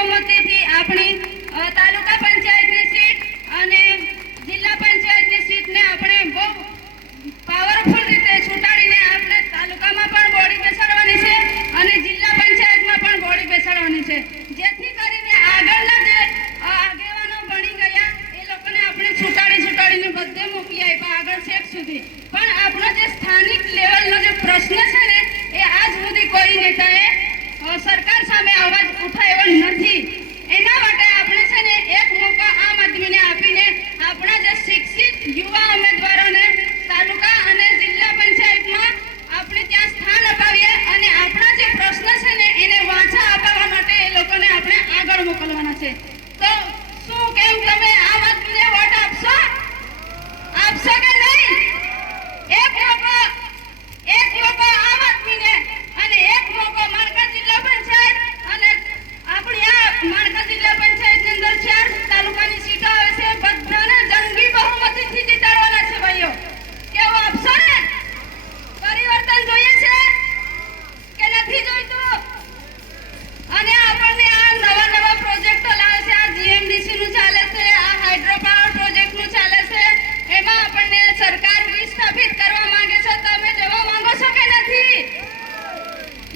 બહુમતીથી આપણી તાલુકા પંચાયતની સીટ અને જિલ્લા પંચાયતની સીટને આપણે બહુ પાવરફુલ રીતે છૂટાડીને આપણે તાલુકામાં પણ બોડી બેસાડવાની છે અને જિલ્લા પંચાયતમાં પણ બોડી બેસાડવાની છે, જેથી કરીને આગળના જે આગેવાનો બની ગયા એ લોકોને આપણે છૂટાડીને બધે મોકલી આપ્યા આગળ છેક સુધી. પણ આપણો જે સ્થાનિક લેવલનો જે પ્રશ્ન છે ને એ આજ સુધી કોઈ નેતાએ સરકાર સામે અવાજ ઉઠાવ્યો નથી. એના માટે આપણે છે ને એક મોકો આમ આદમીને આપીને આપણા જે શિક્ષિત યુવા ઉમેદવારોને તાલુકા અને જિલ્લા પંચાયતમાં આપણે ત્યાં સ્થાન અપાવીએ અને આપણા જે પ્રશ્ન છે ને એને વાંચા અપાવવા માટે એ લોકોને આપણે આગળ મોકલવાના છે. તો શું કેમ તમે આમ આદમીને વોટ આપશો કે નહીં? એક મોકો આમ આદમીને અને એક મોકો માણકા જિલ્લા પંચાયત અને આપણી આ માણકા જિલ્લા પંચાયતની અંદર 4 તાલુકાની સીટો આવે છે, બધાને જંગી બહુમતીથી જીતાડવાના છે. ભાઈઓ કેવું આપશો ને? પરિવર્તન જોઈએ છે કે નથી જોઈતું? અને આપણને આ નવા પ્રોજેક્ટો લાવે છે, આ જીએમડીસી નું ચાલે છે, આ હાઇડ્રો પાવર પ્રોજેક્ટ નું ચાલે છે, એમાં આપણને સરકાર વિસ્થાપિત કરવા માંગે છે. તમે જવા માંગો છો કે નથી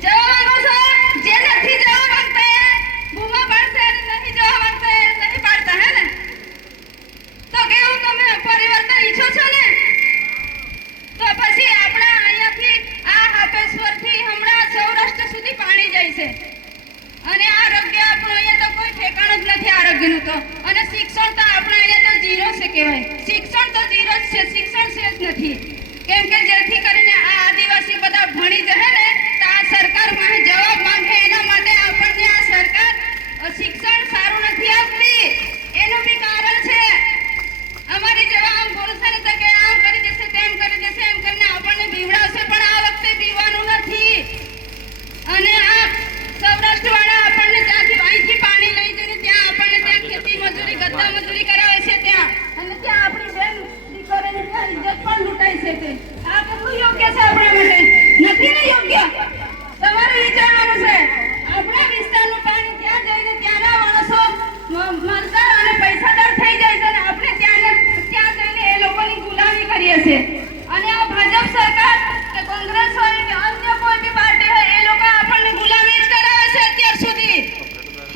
જવા માંગો છો? જે નથી જવા માંગતા બૂમા પાડશે, નહીં જવા માંગતા નહીં પાડતા, હે ને? તો કેવું તમે પરિવર્તન ઈચ્છો છો ને? તો પછી આપણા અહીંયાથી આ હાપેશ્વરથી હમણાં સૌરાષ્ટ્ર સુધી પાણી જાય છે અને આરોગ્ય આપણું અહીંયા તો કોઈ ઠેકાણું જ નથી આરોગ્યનું તો. અને શિક્ષણ તો આપણે અહીંયા તો ઝીરો છે કહેવાય. શિક્ષણ તો ઝીરો જ છે, શિક્ષણ છે જ નથી. કેમ કે જેથી કરીને આ આદિવાસી બધા ભણી જશે ને તો આ સરકાર પાસે જવાબ માંગે. એના માટે આપણને આ સરકાર શિક્ષણ સારું નથી આપતી. એનું બી કારણ છે. અમારી જેવા આમ બોલશે ને તો કે આમ કરી દેશે તેમ કરી દેશે એમ કરીને આપણને બીવડાવશે, પણ આ વખતે બીવાનું નથી. અને આ સૌરાષ્ટ્ર વાળા આપણને ત્યાંથી અહીંથી પાણી લઈ જઈને ત્યાં આપણને ત્યાં ખેતી મજૂરી ગદ્દા મજૂરી કરાવે છે ત્યાં, અને ત્યાં આપણી બેન દીકરીઓની ત્યાં ઇજ્જત પણ લૂંટાઈ છે. આ કેટલું યોગ્ય છે આપણા માટે? નથી ને યોગ્ય? તમારે વિચારવાનું છે. આપણા વિસ્તારનું પાણી ત્યાં જઈને ત્યાંના માણસો માલદાર અને પૈસાદાર થઈ જાય છે અને આપણે ત્યાં જઈને એ લોકોની ગુલામી કરીએ છીએ. અને આ ભાજપ સરકાર કે કોંગ્રેસ હોય કે અન્ય કોઈ બી પાર્ટી હોય એ લોકો આપણને ગુલામી જ કરાવે છે અત્યાર સુધી.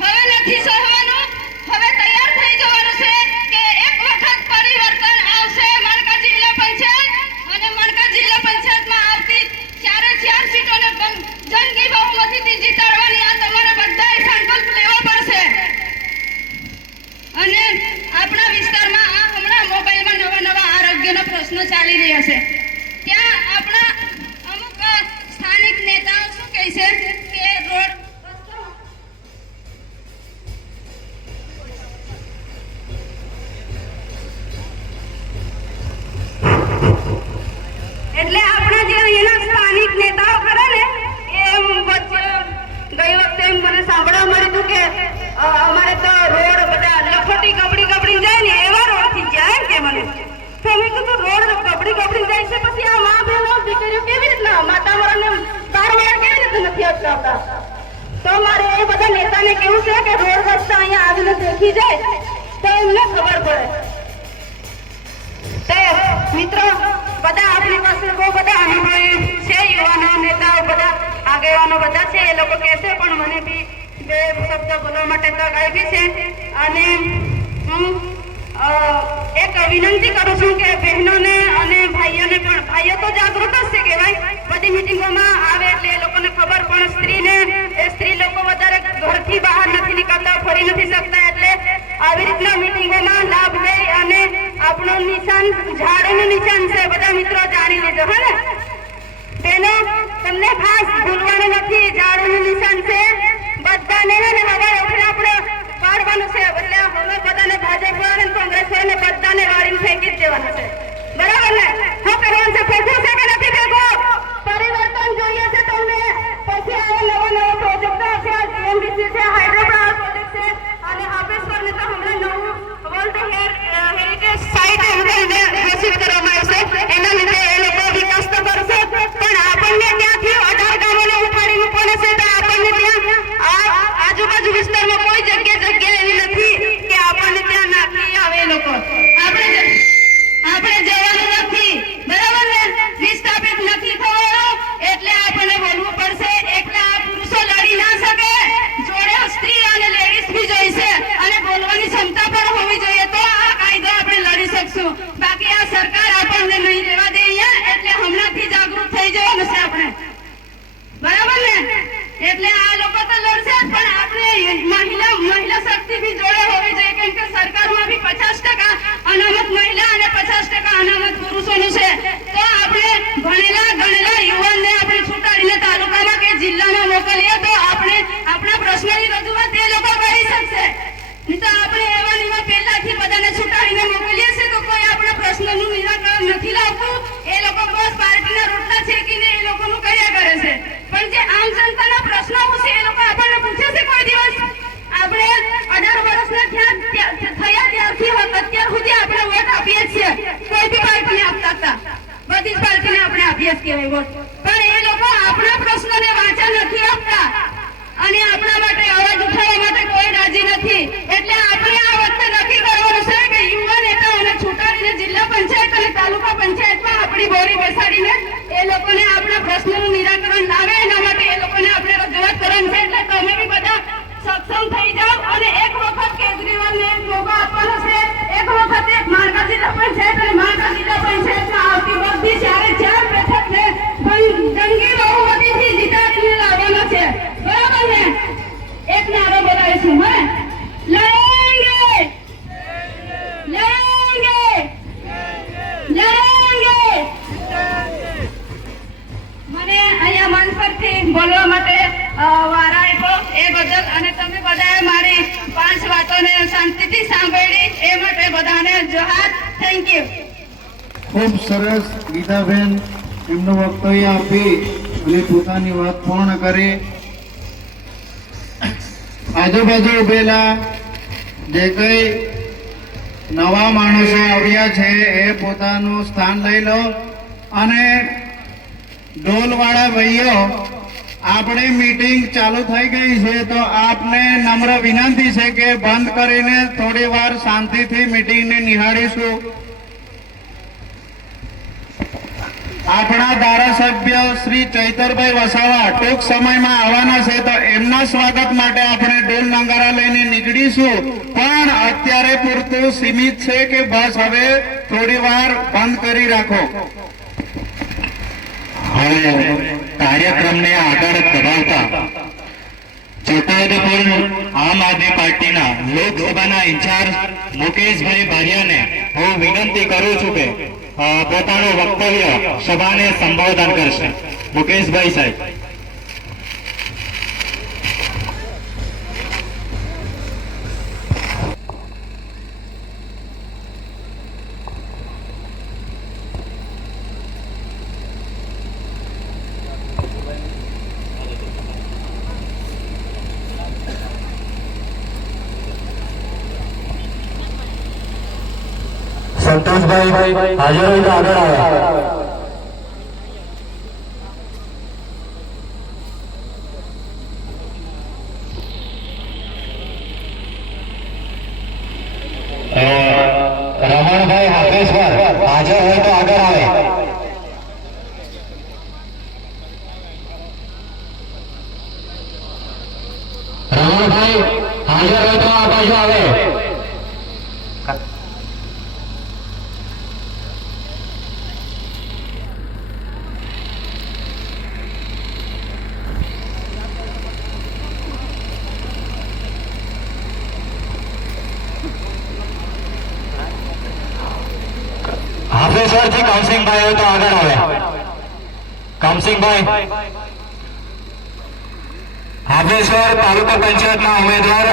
હવે નથી સહવાનું. હવે તૈયાર થઈ જવાનું છે કે એક વખત પરિવર્તન આવશે. માણકા જિલ્લા પંચાયત અને માણકા જિલ્લા પંચાયતમાં આવતી 4 સીટોને જંગી બહુમતીથી જીતાડવાની આ તમારે બધાએ સંકલ્પ લેવો પડશે. અને આપણા વિસ્તારમાં આ હમણાં મોબાઈલમાં નવા આરોગ્યના પ્રશ્નો ચાલી રહ્યા છે. ત્યાં આપણા અમુક સ્થાનિક નેતાઓ શું કહે છે કે રોડ એટલે આપણા જે અહીંના સ્થાનિક નેતાઓ ખરા ને એ વચ્ચે ગઈ વખતે મને સાંભળવા મળ્યું હતું કે અમારે તો રોડ બધા લખોટી કપડી જાય ને એવા રોડ થી જાય એમ કે મને. તો મેં કીધું રોડ કપડી જાય છે પછી આ મા બહેનો દીકરીઓ કેવી રીતના માતાવાળાને બારવાળા કેવી રીતે નથી અપનાવતા? તો મારે એ બધા નેતાને કેવું છે કે રોડ રસ્તા અહીંયા આવીને દેખી જાય તો એમને ખબર પડે. તો મિત્રો બધા આપણી પાસે બહુ બધા અનુભવી છે, યુવાનો નેતાઓ બધા આગેવાનો બધા છે. એ લોકો કહેશે પણ મને બી 2 શબ્દ બોલવા માટે તક આવી છે. અને હું એક વિનંતી કરું છું કે બહેનોને અને ભાઈઓને પણ, ભાઈઓ તો જાગૃત જ છે કહેવાય, બધી મિટિંગોમાં આવે એટલે એ લોકોને ખબર, પણ સ્ત્રી લોકો વધારે ઘરથી બહાર નથી નીકળતા, ફરી નથી શકતા, એટલે આવી રીતના મિટિંગોમાં લાભ લઈ અને આપણું નિશાન ઝાડનું નિશાન છે, બધા મિત્રો જાણી લેજો. હે ને બેનો? તમને ખાસ ભૂલવાનું નથી. ઝાડનું નિશાન છે બધાને. હે ને હવે આપણે પાડવાનું છે. એટલે હવે બધાને ભાજપ વાળા કોંગ્રેસ વાળાને બધાને વાળીને ફેંકી જ દેવાના છે. બરાબર ને? શું કરવાનું છે? ફેંકવું છે કે નથી ફેંકવું? પરિવર્તન જોઈએ છે તમને. પછી આવા નવા પ્રોજેક્ટો છે, જીએમડીસી છે, હાઇડ્રો પાવર પ્રોજેક્ટ છે, અને હાપેશ્વરને તો હમણાં નવું વર્લ્ડ હેરિટેજ સાઇટ ઘોષિત કરવામાં આવશે. એના લીધે એ લોકો વિકાસ તો કરશે, પણ આપણને ત્યાંથી 18 ગામોને એટલે આ લોકો તો લડશે જ, પણ આપણે મહિલા શક્તિ બી જોડે હોવી જોઈએ, કેમ કે સરકારમાં બી 50% અનામત મહિલા અને 50% અનામત પુરુષોનું છે. તો આપણે ભણેલા ગણેલા યુવાનને આપણે છૂટાડીને તાલુકામાં કે જિલ્લામાં મોકલીએ તો આપણે આપણા પ્રશ્નની રજૂઆત એ લોકો કરી શકશે. નહીં તો આપણે એવા પહેલાથી બધાને છૂટાડીને મોકલીએ છીએ તો કોઈ આપણા પ્રશ્નનું નિરાકરણ નથી લાવતું. એ લોકો બસ પાર્ટીના રોટલા છેકીને એ લોકોનું કર્યા કરે છે, પણ જે આમ જનતાના પ્રશ્નો છે એ લોકો આપણને પૂછે છે કોઈ દિવસ? આપણે 18 વર્ષના થયા ત્યારથી અત્યાર સુધી આપણે વોટ આપીએ છીએ, કોઈ બી પાર્ટીને આપતા હતા, બધી જ પાર્ટીને આપણે આપીએ જ કહેવાય વોટ, પણ એ લોકો આપણા પ્રશ્નોને વાંચા નથી આપતા અને આપણા માટે અવાજ ઉઠાવવા માટે કોઈ રાજી નથી. એટલે આપણે આ વખતે નક્કી કરવાનું છે કે યુવા નેતાઓને છૂટાડીને જિલ્લા પંચાયત અને તાલુકા પંચાયતમાં આપણી બોરી બેસાડીને એ લોકોને આપણા પ્રશ્નોનું નિરાકરણ લાવે, એના માટે એ લોકોને આપણે રજૂઆત કરવાની છે. એટલે તમે બી બધા સક્ષમ થઈ જાઓ અને એક વખત કેજરીવાલને એક મોકો આપવાનો છે. એક વખત એક માળકા જિલ્લા પંચાયત અને માળકા જિલ્લા પંચાયતમાં આવતી બધી ચાર બેઠકને જંગી બહુમતીથી જીતાડીને લાવવાનો છે. બરાબર ને? એક નારો બોલાવીશું, હે લડેંગે લડેંગે લડેંગે. મને અહીંયા મંચ પરથી બોલવા માટે વારા આપ્યો એ બદલ અને તમે બધાએ મારી 5 વાતોને શાંતિથી સાંભળી એ માટે બધાને જોહાર. Thank you. ખૂબ સરસ ગીતાબેન એમનું વક્તવ્ય આપી અને પોતાની વાત પૂર્ણ કરી. આજુબાજુ ઉભેલા જે કઈ નવા માણસો આવ્યા છે એ પોતાનું સ્થાન લઈ લો અને ઢોલવાળા ભાઈઓ આપણી મીટિંગ ચાલુ થઈ ગઈ છે તો આપને નમ્ર વિનંતી છે કે બંધ કરીને થોડી વાર શાંતિથી મીટિંગને નિહાળીશું. આપણા ધારાસભ્ય શ્રી ચૈતરભાઈ વસાવા ટૂંક સમયમાં આવવાના છે તો એમના સ્વાગત માટે આપણે ઢોલ નગારા લઈને નીકળીશું, પણ અત્યારે પૂરતું સીમિત છે કે બસ હવે થોડી વાર બંધ કરી રાખો. હવે કાર્યક્રમને આગળ વધારતા છોટાઉદેપુર આમ આદમી પાર્ટીના લોકસભાના ઇન્ચાર્જ મુકેશભાઈ બારિયાને હું વિનંતી કરું છું કે પોતાનું વક્તવ્ય સભાને સંબોધન કરશે. મુકેશભાઈ સાહેબ. સંતોષભાઈ હાજર હોય તો આગળ આવે. રમણભાઈ હાફેશ્વર હાજર હોય તો આગળ આવે. રમણભાઈ હાજર હોય તો આ બાજુ આવે. હાફેશ્વરથી કમસિંગભાઈ હોય તો આગળ આવે. કમસિંગભાઈ હાફેશ્વર તાલુકા પંચાયતના ઉમેદવાર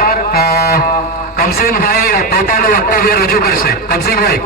કમસિંગભાઈ પોતાનું વક્તવ્ય રજૂ કરશે. કમસિંગભાઈ.